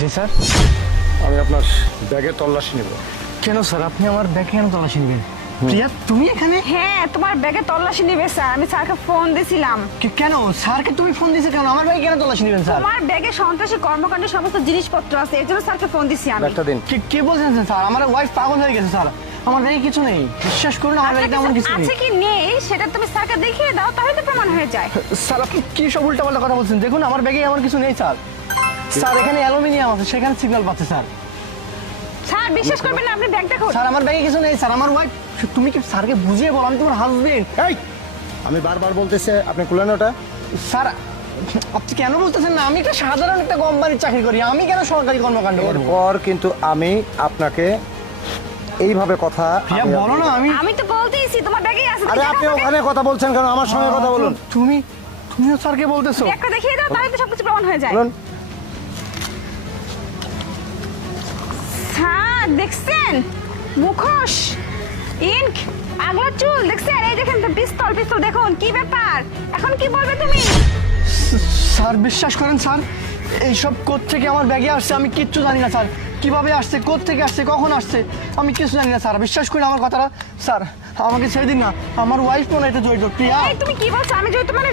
জি sir. আমি আপনার ব্যাগের তল্লাশি নেব। কেন স্যার, আপনি আমার ব্যাগে কেন তল্লাশি নেবেন? প্রিয়া, তুমি এখানে? হ্যাঁ, তোমার ব্যাগে তল্লাশি নিবে স্যার। আমি স্যারকে ফোন দিছিলাম। কেন স্যারকে তুমি ফোন দিয়েছো কেন? আমার ব্যাগে কেন তল্লাশি নেবেন স্যার? তোমার ব্যাগে সন্ত্রাসী কর্মকাণ্ডের সমস্ত জিনিসপত্র আছে, এর জন্য স্যারকে ফোন দিছি আমি। ব্যাগটা দিন। কি বলছেন স্যার? আমার ওয়াইফ পাগল হয়ে গেছে স্যার। আমার ব্যাগে কিছু নেই, বিশ্বাস করুন আমার ব্যাগে তেমন কিছু নেই। আছে কি নেই সেটা তুমি স্যারকে দেখিয়ে দাও, তাহলে তো প্রমাণ হয়ে যায়। স্যার আপনি কি সব উল্টাপাল্টা কথা বলছেন? দেখুন আমার ব্যাগে এমন কিছু নেই স্যার। স্যার এখানে অ্যালুমিনিয়াম আছে, সেখানে সিগন্যাল পাচ্ছে স্যার। স্যার বিশ্বাস করবেন না, আপনি ব্যাগ দেখুন। স্যার আমার ব্যাগে কিছু নেই স্যার। আমার ওয়াইফ, তুমি কি স্যারকে বুঝিয়ে বলো আমি তোমার হাজবেন্ড। এই, আমি বারবার বলতেছি আপনি খুলেন ওটা। স্যার আপনি কেন বলতেছেন না? আমি একটা সাধারণ একটা কোম্পানির চাকরি করি, আমি কেন সরকারি কর্মকাণ্ড করবো? এরপর কিন্তু আমি আপনাকে এইভাবে কথা প্রিয়া আমি- বলো না। আমি তো বলতেইছি তোমার ব্যাগেই আছে। আরে আপনি ওখানে কথা বলছেন কেন? আমার সঙ্গে কথা বলুন। তুমিও স্যারকে বলতেছো? ব্যাগটা দেখিয়ে দাও, তাহলে তো সবকিছু প্রমাণ হয়ে যায়। বলুন। স্যার দেখছেন, মুখোশ, ইনক, আগলা চুল দেখছেন? এই দেখেন তো পিস্তল দেখুন। কি ব্যাপার, এখন কি বলবে তুমি? স্যার বিশ্বাস করেন স্যার, এইসব কোত্থেকে আমার ব্যাগে আসছে আমি কিচ্ছু জানি না স্যার। কিভাবে আসছে, কোত্থেকে আসছে, কখন আসছে আমি কিছু জানি না স্যার। বিশ্বাস করেন আমার কথাটা স্যার, আমাকে ছেড়ে দিন না। আমার ওয়াইফ মনে হয় এটা জড়িত। প্রিয়া এই তুমি কি বলছো? আমি যদি তোমার